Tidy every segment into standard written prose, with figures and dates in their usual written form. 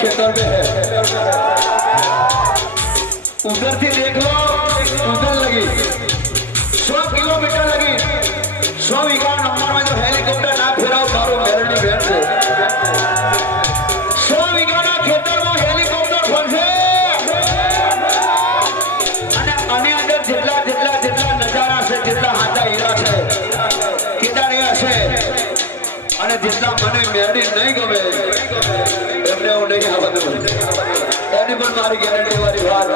खेतर में है उधर से देख लो उधर लगी 100 किलोमीटर लगी 100 बीघा नंबर में जो हेलीकॉप्टर ना फिराओ मारो मेरनी भेड़ से 100 बीघा ना खेतर में हेलीकॉप्टर फंसे અને અંદર જેટલા જેટલા જેટલા નજારા છે જેટલા હાથા હીરા છે કેટલા નહીં હશે અને જેટલા મને મેરડી નહીં ગમે એમને હું નહીં આવવાનું એની પણ મારી ગેરંટી વાળી વાત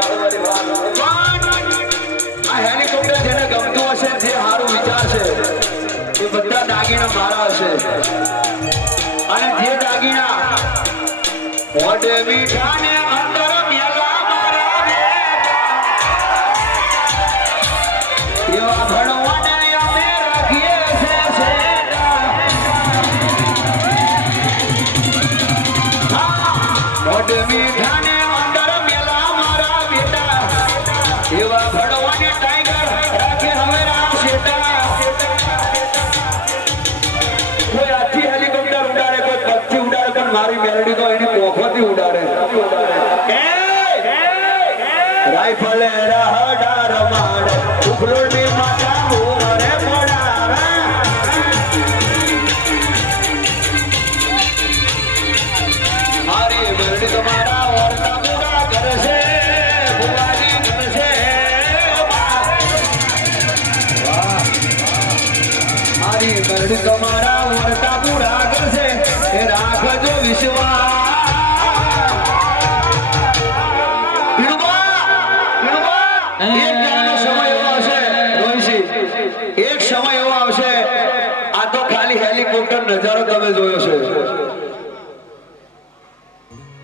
આ હેલિકોપ્ટર જેને ગમતું હશે જે સારું વિચાર છે એ બધા દાગીના મારા હશે અને જે દાગીના મોઢે મીઠા ને અંદર મેલા મારા એવા ભણવાને અમે રાખીએ છે મોઢે મીઠા ને અંદર મેલા મારા બેટા એવા ભણવાને ટાઈગર રાખે હવે રાખશે મારી મેલડી તો એની પોખોથી ઉડાડે રાઈફલ રહડા રમાડ ઉખલોડની માતા મોરે પડાવે મારી મેલડી તમારા વર્તા પૂરા કરશે ભુવાજી કરશે મારી મેલડી તમારા વર્તા પૂરા કરશે એ રાખજો વિશ્વાસ એક સમય એવો આવશે આ તો ખાલી હેલિકોપ્ટર નજારો તમે જોયો છે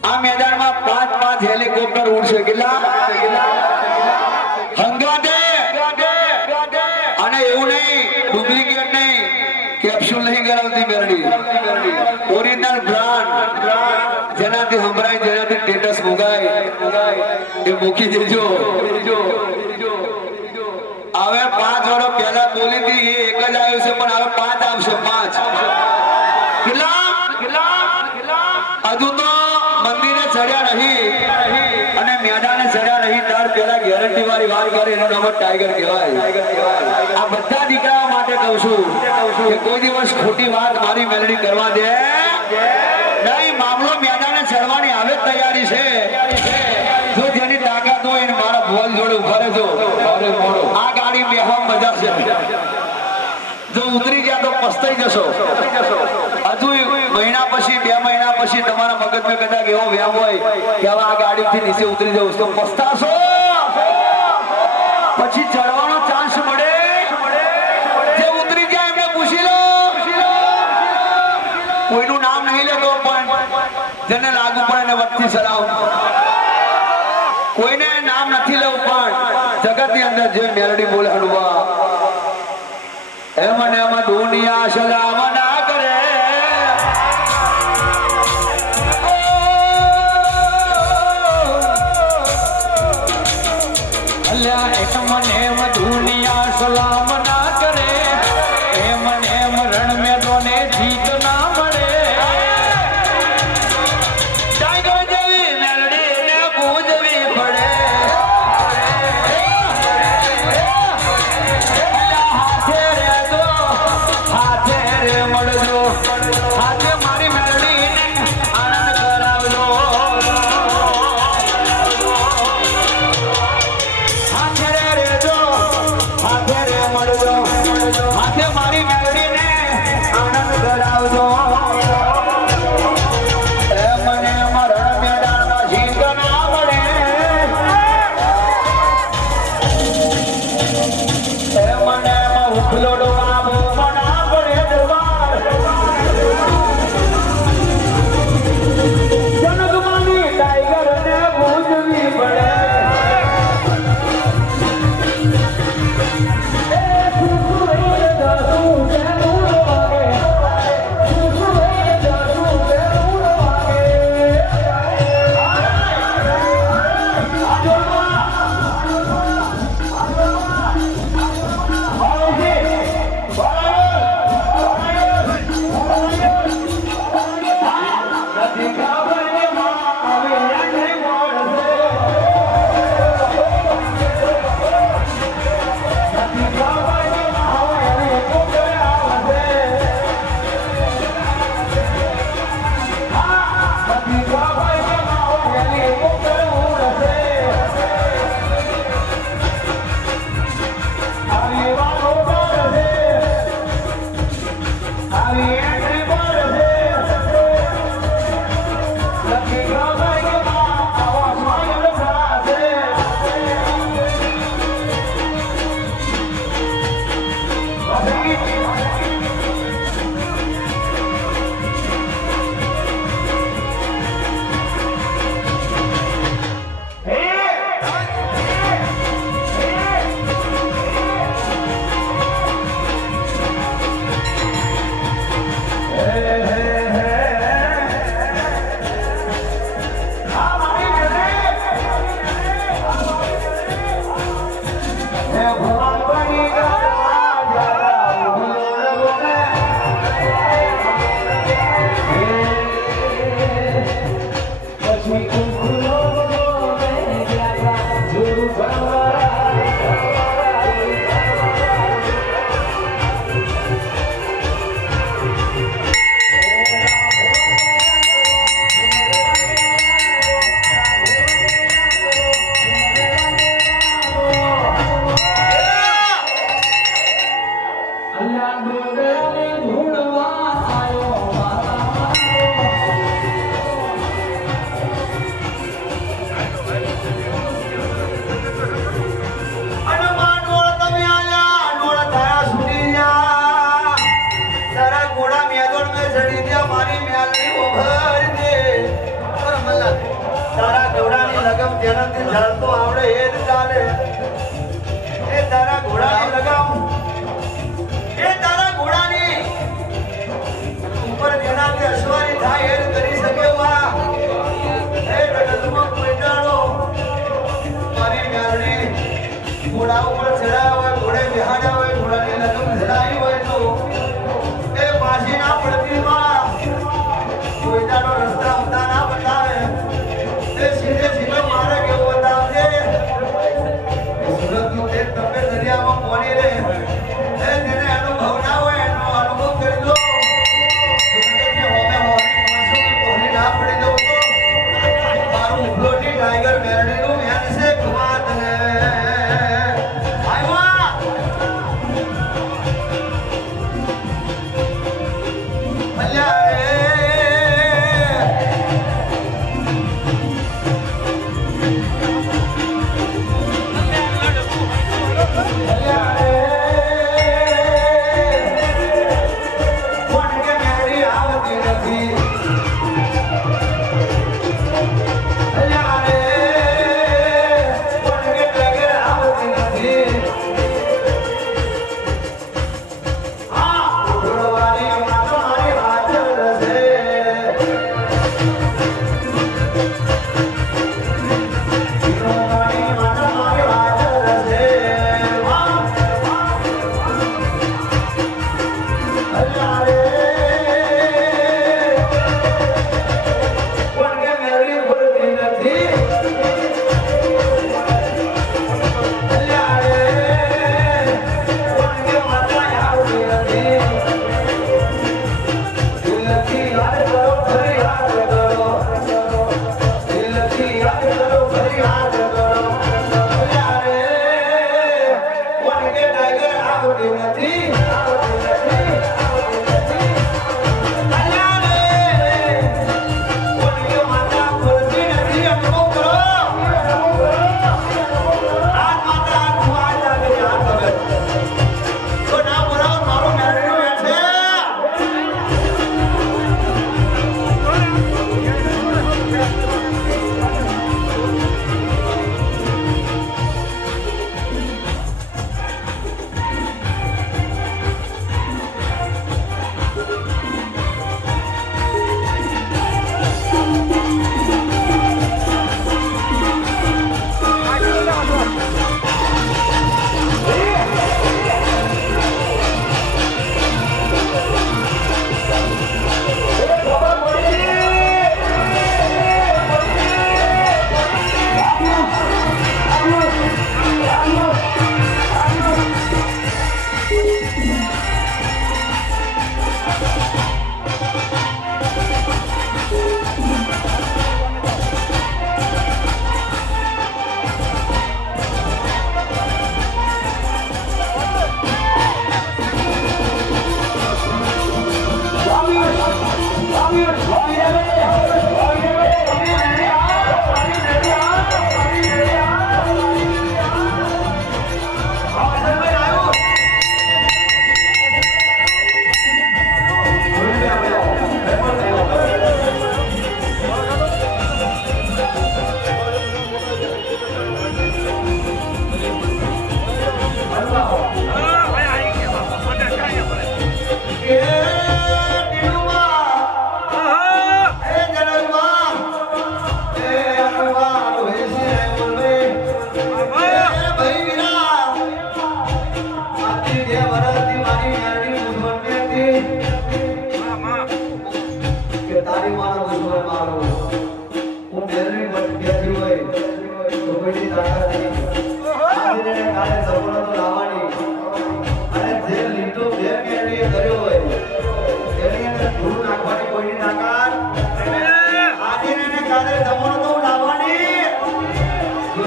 આ મેદાનમાં 5 હેલિકોપ્ટર ઉડશે કેટલા હંગાતે અને એવું નહીં ડુપ્લિકેટ નહીં કેપ્સ્યુલ નહીં કરાવતી મેરડી ઓરિજિનલ બ્રાન્ડ જેનાથી સંભળાય જેનાથી સ્ટેટસ મુગાય એ મૂકી દેજો હવે 5 વર્ષ પહેલા બોલી હતી એ એક જ આવ્યું છે પણ હવે 5 આવશે 5 કેટલા હજુ તો મંદિરે ચડ્યા નહીં અને મેદાને ચડ્યા નહીં તાર પેલા ગેરંટી વાળી વાત કરે એનું નામ ટાઈગર કહેવાય આ બધા દીકરાઓ માટે કહું છું કે કોઈ દિવસ ખોટી વાત મારી મેલડી કરવા દે નહીં મામલો મેદાને ચડવાની હવે તૈયારી છે જો જેની તાકાત હોય એને મારા બોલ જોડે ઉભા રહેજો આ ગાડી બેહવા મજા છે જો ઉતરી ગયા તો પસ્તાઈ જશો હજુ મહિના પછી 2 મહિના પછી તમારા મગજમાં કદાચ એવો વ્યામ હોય કે હવે આ ગાડીથી નીચે ઉતરી જવું તો પસ્તાશો પછી ચડવાનો ચાન્સ મળે જે ઉતરી ગયા એમને પૂછી લો કોઈનું નામ નહીં લેતો પણ જેને લાગુ પડે એને વચ્ચે સલામ કોઈને નામ નથી લેવું પણ જગતની અંદર જે મેલડી બોલે હળવા એમ દુનિયા સલામ ના કરે અલ્યા દુનિયા સલામ ના કરે એમ રણ મેદોને જીત ના મળે પડે જેનાથી ચાલતો આવડે એ જ ચાલે એ તારા ઘોડાની લગામ એ તારા ઘોડાની ઉપર જેનાથી અસવારી થાય એ જ કરી શકે વા એ જગતમાં પૈડાળો મારી મ્યારણી ઘોડા ઉપર ચડાયા હોય ઘોડે બેહાડ્યા હોય ઘોડાની લગામ ચડાવી હોય તો એ પાછી ના પડતી માં કોઈદાનો રસ્તા ઉતા ના બતાવે એ સીધે સીધો મારે કેવો બતાવજે સુરતનો એક તપે દરિયામાં પોણી રે એ જેને અનુભવ ના હોય એનો અનુભવ કરી લો સુરતની હોમે હોની પહોંચો પોણી ના પડી દઉં તો મારું ઉપલોટી ટાઈગર મેરડીનું મેન છે ખવાત ને આવ્યા અલ્યા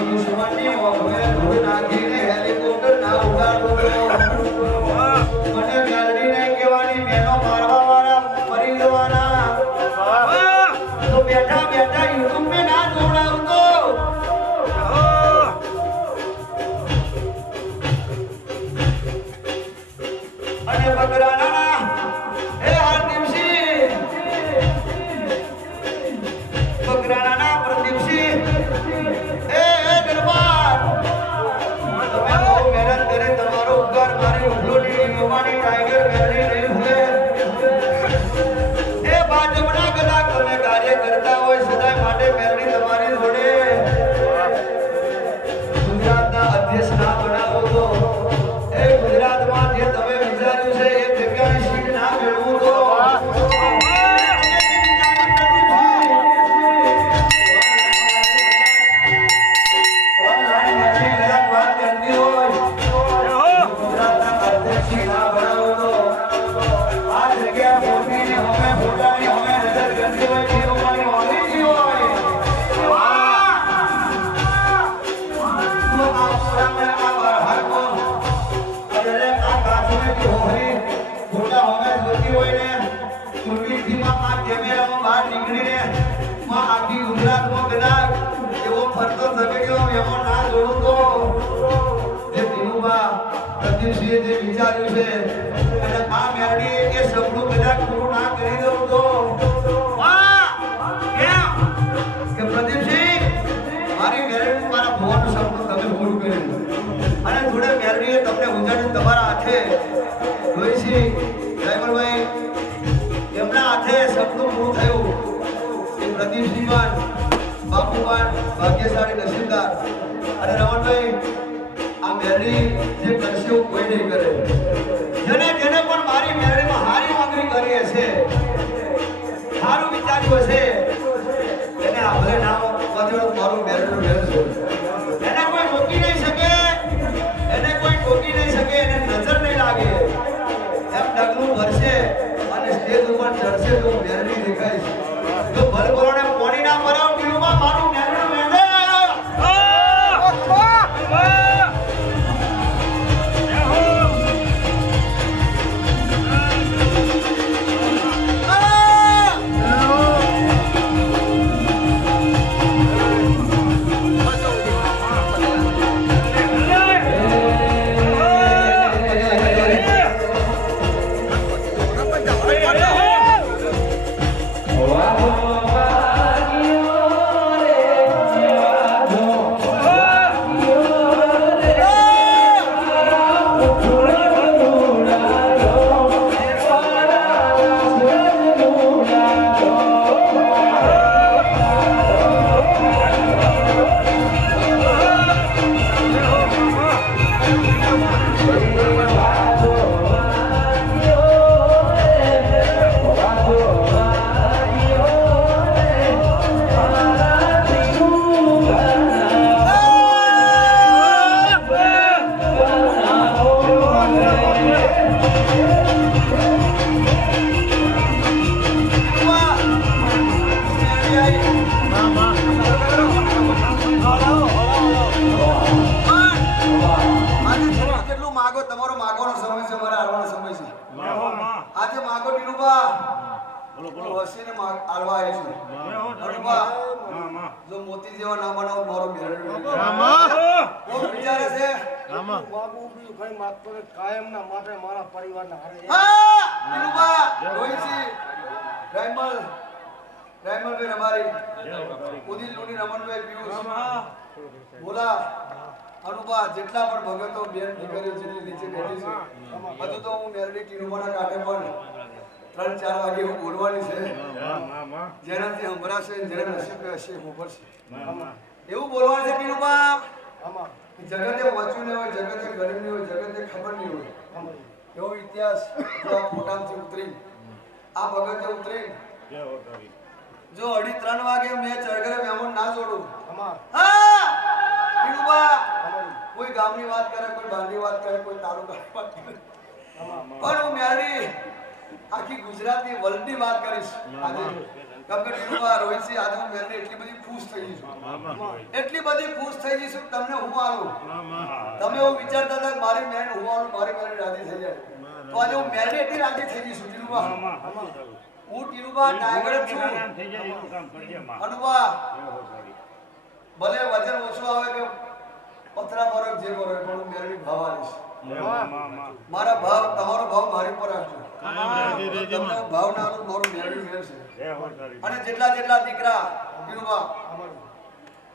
દુશ્મનની મોખે ધૂળ નાખીને હેલિકોપ્ટર ના ઉડાડો અને બકરાના હે હરદીપસિંહ બકરાના પ્રદીપસિંહ એ દરબાર તમે બહુ મહેનત કરી તમારો ઉપકાર મારી ઉભલોની યોમાની ટાઈગર મેરી નહીં ભૂલે એ ભાજપના કદાચ તમે કાર્ય કરતા હોય સદાય માટે મેરી તમારી જોડે ગુજરાતના અધ્યક્ષ ના બનાવો તો એ ગુજરાતમાં જે તમે વિચાર્યું છે એ જગ્યાની સીટ ના મેળવું તો જે વિચાર્યું છે અને આ મેરડી એ સપનું કદાચ પૂરું ના કરી દઉં તો કે પ્રદીપસિંહ મારી મેરડી મારા ભગવાનનું સપનું તમે પૂરું કર્યું અને જોડે મેરડીએ તમને ઉજાડ્યું તમારા હાથે જોઈશી ડ્રાઈવરભાઈ એમના હાથે સપનું પૂરું થયું એ પ્રદીપસિંહ બાપુવાન ભાગ્યશાળી નસીબદાર અને રમણભાઈ આ મેરડી જે કરશે એવું કોઈ નહીં કરે જેને પણ મારી મેરડીમાં હારી માંગણી કરી હશે સારું વિચાર્યું હશે એને આ ભલે નામ વધેલું મારું મેરડીનું ઘેર છે એને કોઈ રોકી નહીં શકે એને કોઈ ટોકી નહીં શકે એને નજર નહીં લાગે એમ ડગલું ભરશે અને સ્ટેજ ઉપર ચડશે તો મેરડી દેખાય છે જો ભલભલોને પોણી ના મરાવ ટીલુમાં મારું મેરડીનું મેળે જો મોતી જેવા ના બનાવ મારો કાયમ ના માટે મારા પરિવારના જેટલા પણ ભગતો બેન દીકરીઓ જેટલી નીચે બેઠી છે બધું તો હું મેરડી ટીનુમાના કાંઠે પણ 3-4 વાગે હું બોલવાની છે જેનાથી સંભળાશે જેને નસીબ હશે ખબરશે એવું બોલવાનું છે ટીનુમા જગતે વાંચ્યું નહીં હોય જગતે ગરીબ નહીં હોય જગતે ખબર નહીં હોય એવો ઇતિહાસ ફોટામાંથી ઉતરી આ ભગતે ઉતરી જો 2:30 વાગે મેં ચરગરે મહેમાન ના જોડું કોઈ ગામની વાત કરે કોઈ બાંધની વાત કરે કોઈ તાલુકાની વાત કરે પણ હું મેરડી આખી ગુજરાતની વર્લ્ડની વાત કરીશ આજે કેમ કે ટીનુબા રોહિતસિંહ આજે હું મેરડી એટલી બધી ખુશ થઈ ગઈ છું એટલી બધી ખુશ થઈ ગઈ છું તમને હું આલું તમે એવું વિચારતા હતા મારી મેન હું આલું મારી મેરડી રાજી થઈ જાય તો આજે હું મેરડી એટલી રાજી થઈ ગઈ છું ટીનુબા હું ટીનુબા ટાઈગર જ છું અનુબા ભલે વજન ઓછું આવે કે પથરા ફરક જે કરો પણ હું મેરડી ભાવ આલીશ મારા ભાવ તમારો ભાવ તમને હું ભાવ ના આલું, મારું મેળવી મેળવશે. અને જેટલા જેટલા દીકરા દીનુભા,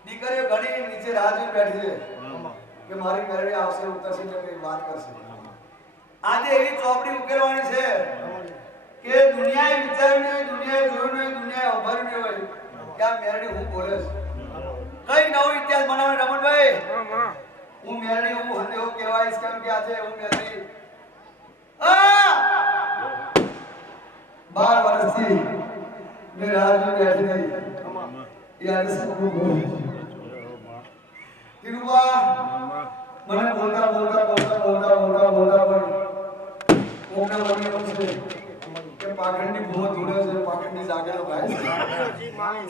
દીકરીઓ ઘણી નીચે રાહ જોઈ બેઠી છે કે મારી મેળવી આવશે, ઉતરશે એટલે કઈ વાત કરશે. આજે એવી ચોપડી ઉકેલવાની છે કે દુનિયાએ વિચાર્યું નહીં, દુનિયાએ જોયું નહીં, દુનિયાએ ઉભાર્યું નહીં હોય કે આ મેળવી હું બોલે છે. કઈ નવો ઇતિહાસ બનાવવાનો રમણભાઈ? હું મેળવી હું એવું કહેવાય કેમ કે આજે હું મેળવી 12 વર્ષથી મેં રાહ જોઈ બેઠી હતી. યાદ સપનું બોલે દીનુભા, મને બોલતા બોલતા બોલતા બોલતા બોલતા બોલતા પણ કોકના મને એમ છે કે પાખંડી બહુ જોડે છે, પાખંડી જાગેલો ભાઈ છે.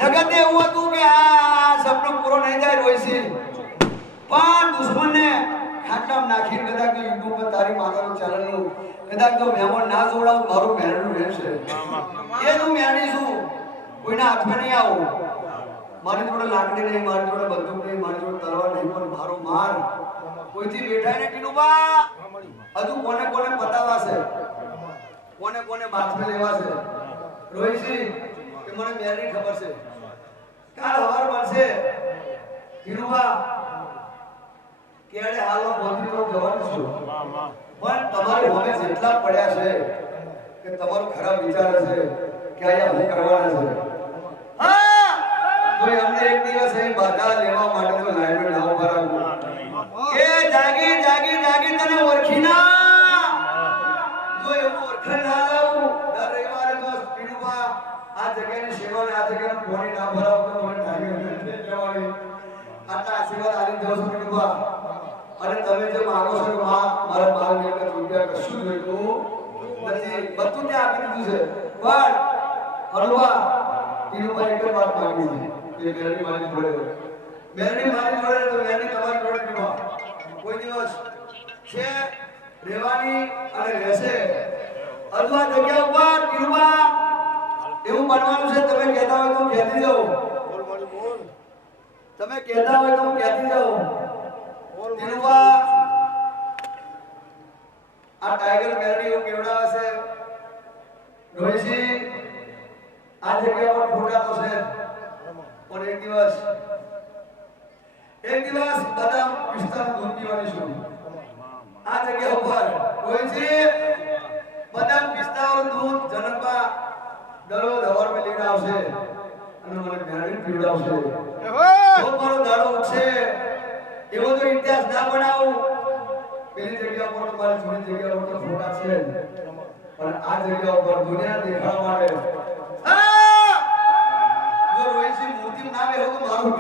જગતે એવું હતું કે આ સપનો પૂરો નહીં થાય રોયસી, પણ દુશ્મનને ખાટલામાં નાખીને કદાચ યુટ્યુબ પર તારી માતાનું ચેનલનું કદાચ તો મહેમાન ના જોડાવું, મારું મહેરનું રહેશે. એ હું મેણી છું, કોઈના હાથમાં નહીં આવું. મારી જોડે લાકડી નહીં, મારી જોડે બંદૂક નહીં, મારી જોડે તલવાર નહીં, પણ મારો માર કોઈથી બેઠાય ને ટીનુભા. હજુ કોને કોને પતાવા છે, કોને કોને બાથમે લેવા છે. રોહિતજી કે મને મેરની ખબર છે, કાલ હવાર બનશે ટીનુભા કેડે હાલો બોલતી તો જવાનું છું, પણ તમારે હવે જેટલા પડ્યા છે કે તમારો ખરાબ વિચાર છે કે આયા હું કરવાના છે. હા, કોઈ અમને એક દિવસ અહીં બાધા લેવા માટે તો લાઈનો ના ઉભા રાખો કે જાગી જાગી જાગી તને ઓળખી ના. જો એવું ઓળખણ ના લાવું દર રવિવારે તો ટીનુભા આ જગ્યાની સેવા ને આ જગ્યાનું પાણી ના ભરાવ તો મને ટાઈમે નથી જવાની. આટલા આશીર્વાદ આલી જાવ છું ટીનુભા. અને તમે જે માંગો છો કે મારા બાર મિનિટ રૂપિયા કશું જોઈતું નથી, બધું ત્યાં આપી દીધું છે. પણ હલવા ટીનુભા એક જ વાત માંગી છે કે મેરની મારી જોડે મેરની મારી જોડે તો મેરની તમારી જોડે ટીનુભા કોઈ દિવસ છે રહેવાની અને રહેશે. હલવા જગ્યા ઉપર ટીનુભા એવું બનવાનું છે. તમે કહેતા હોય તો હું કહેતી જાઉં, તમે કહેતા હોય તો હું કહેતી જાઉં. ટીનુભા આ ટાઈગર મેરડીઓ કેવડાવે છે રોહિતજી. આ જગ્યા પર ફોટા તો છે, પણ એક દિવસ બદામ પિસ્તાનું દૂધ પીવાની છું આ જગ્યા ઉપર. રોહિતજી બદામ પિસ્તાનું દૂધ જનકબા દરરોજ હવાર માં લઈને આવશે અને મને મેરડી પીવડાવશે. તો મારો દાડો ઉઠશે. એવો તો ઇતિહાસ ના બનાવું. પેલી જગ્યા પર તમારી જૂની જગ્યા પર તો ફોટા છે, પણ આ જગ્યા ઉપર દુનિયા દેખાડવા માટે જો રોહિતજી મૂર્તિ ના બેહો તો મારું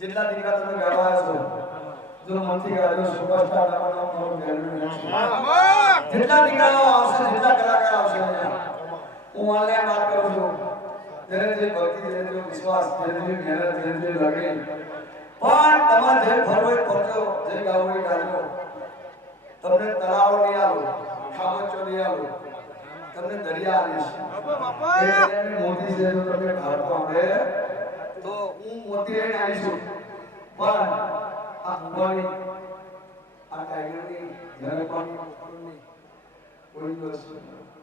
જેટલા દીકરા તમે ગાવા છો, જો મનથી ગાજો સુપરસ્ટાર તમારો મારો વેલ્યુ નથી. જેટલા દીકરાઓ આવશે, જેટલા કલાકાર આવશે, હું ઓનલાઈન વાત કરું છું. જેને જે ભક્તિ, જેને જે વિશ્વાસ, જેને જે મહેનત, જેને જે લગન, પણ તમારે જે ફરવો એ ફરજો, જે ગાવું એ ગાજો. તમને તળાવ નહીં આલો, ખાબોચો નહીં આલો, તમને દરિયા આલીશ. મોતી છે તો તમને ભારત આપણે તો હું મોતી લઈને આવીશું. પણ આ ભગવાનની આ ટાઈગરની જનકવાની કોઈ દિવસ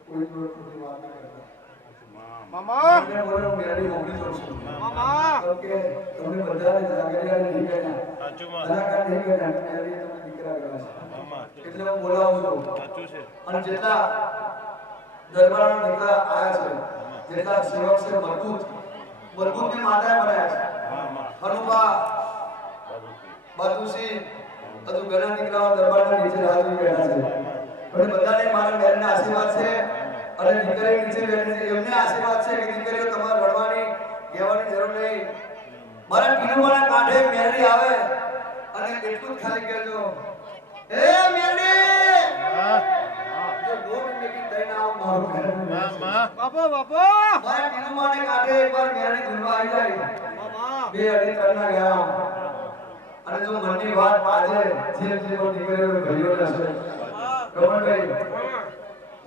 કોઈ ખોટી વાત નહીં કરતા. મામા મને બોલો મેરી મોકલી દઉં છું મામા. ઓકે, તમને બધાને જાગરિયા નહીં કર્યા, કલાકાર નહીં કર્યા, મેરી તમે દીકરા કર્યા છે. એટલે હું બોલાવું છું. અને જેટલા દરબારના દીકરા આયા છે જેટલા સેવક છે મજબૂતની માતાએ બનાવ્યા છે હનુમા બાદુસી બધું ઘણા દીકરાઓ દરબારના નીચે હાજરી બેઠા છે પણ બધાને મારા મેરના આશીર્વાદ છે અને દીકરી નીચે બેઠી છે એમને આશીર્વાદ છે કે દીકરીઓ તમારે રડવાની કહેવાની જરૂર નહીં મારા પીનુવાના કાંઠે મેરડી આવે અને એટલું જ ખાલી કહેજો એ મેરડી જો લોટ મેકી દઈને આવ મારું ઘર બાપા બાપા મારા પીનુવાને કાંઠે એકવાર મેરડી ધૂળવા આવી જાય મામા બે અઢી કરના ગયા અને જો મનની વાત આજે જે દીકરીઓ ભાઈઓ છે રમણભાઈ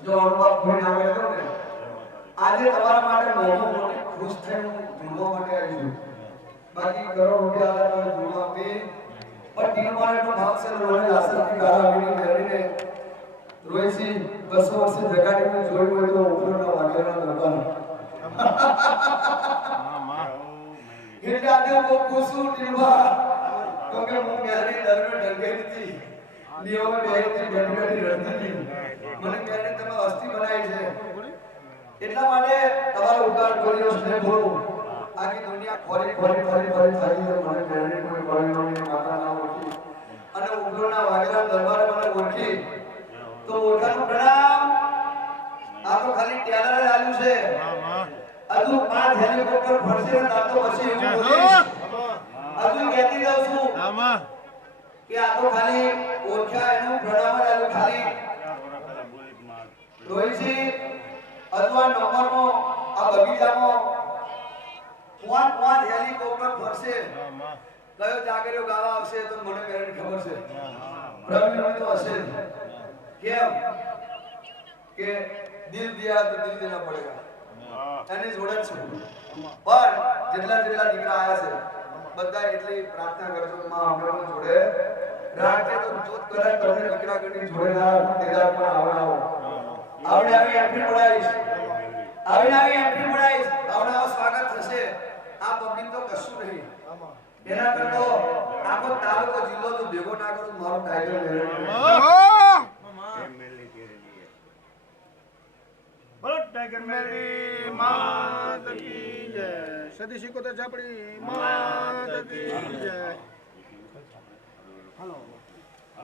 જો અનુભવ કોઈ ના આવે તો ને આજે તમારા માટે બહુ ખુશ થઈને ધૂળવા માટે આવી છું બાકી કરોડ રૂપિયા આવે તો ધૂળવા આપી પણ ટીનવાળાનો ભાવ છે રોડે આસરથી ગાળા આવીને મેળવીને રોયસી 200 વર્ષે જગાડીને જોયું હોય તો ઉપરના વાઘેરના દરબાર એટલે આજે બહુ ખુશ છું ટીનવા તો કે હું મેળવી દરમે ડંગેરી હતી લીઓમાં બેહીથી બેઠી રડતી હતી મને મેળવી તમે અસ્થિ બનાવી છે એટલા માટે તમારો ઉદ્ધાર કર્યો સ્નેહ ભરો આખી દુનિયા ફરી થઈ છે મને મેળવી કોઈ પરિણોની માતા ના ઓળખી અને ઉગ્રના વાઘેલા દરબારે મને ઓળખી તો ઓળખાનું પ્રણામ આ તો ખાલી ટેલરે આલ્યું છે હજુ 5 હેલિકોપ્ટર ફરશે ને તાર તો પછી એવું બોલીશ હજુ કહેતી જાઉં છું કે આ તો ખાલી ઓળખ્યા એનું પ્રણામ જ આલ્યું ખાલી રોહિતજી અથવા નંબરનો આ બગીચામાં 5 હેલિકોપ્ટર ફરશે કયો જાગરીઓ ગાવા આવશે તો મને મેરેન ખબર છે પ્રવીણ તો હશે કેમ કે દિલ દિયા તો દિલ દેના પડેગા એની જોડે જ છું પણ જેટલા દીકરા આયા છે બધા એટલી પ્રાર્થના કરજો કે માં અમે જોડે રાતે તો જોત કરે તમને દીકરા ગણી જોડે ના તેદાર પણ આવડાવો આવી એન્ટ્રી પડાઈશ આવડાવો સ્વાગત થશે આ પબ્લિક તો કશું નહીં એના કરતો આખો તાલુકો જિલ્લો જો ભેગો ના કરું મારો ટાઈગર બોલો ટાઈગર મેરી માત કી જય સદી સિકોતર ચાપડી માત કી જય